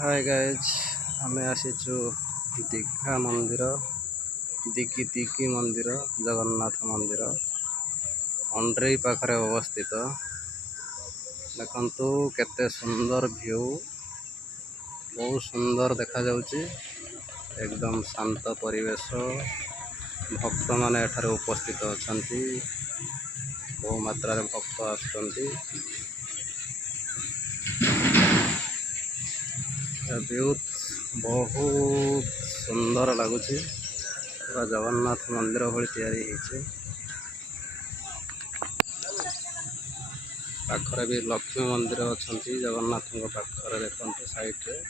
Hi guys आमे आसीचु दीघा मंदिर दिघी दिघी मंदिर जगन्नाथ मंदिर अंड्रेई पाखरे अवस्थित। देखंतु केते सुंदर व्यू, बहुत सुंदर देखा जाउची। एकदम शांत परिवेश, भक्त माने एठारे उपस्थित अछंती, बहु मात्रा रे भक्त आछंती। व्यू बहुत सुंदर लगुची, पूरा जगन्नाथ मंदिर भली तैयारी होईचे। पाखरे भी लक्ष्मी मंदिर अछंती जगन्नाथ पाखरे देखंतु साइड रे।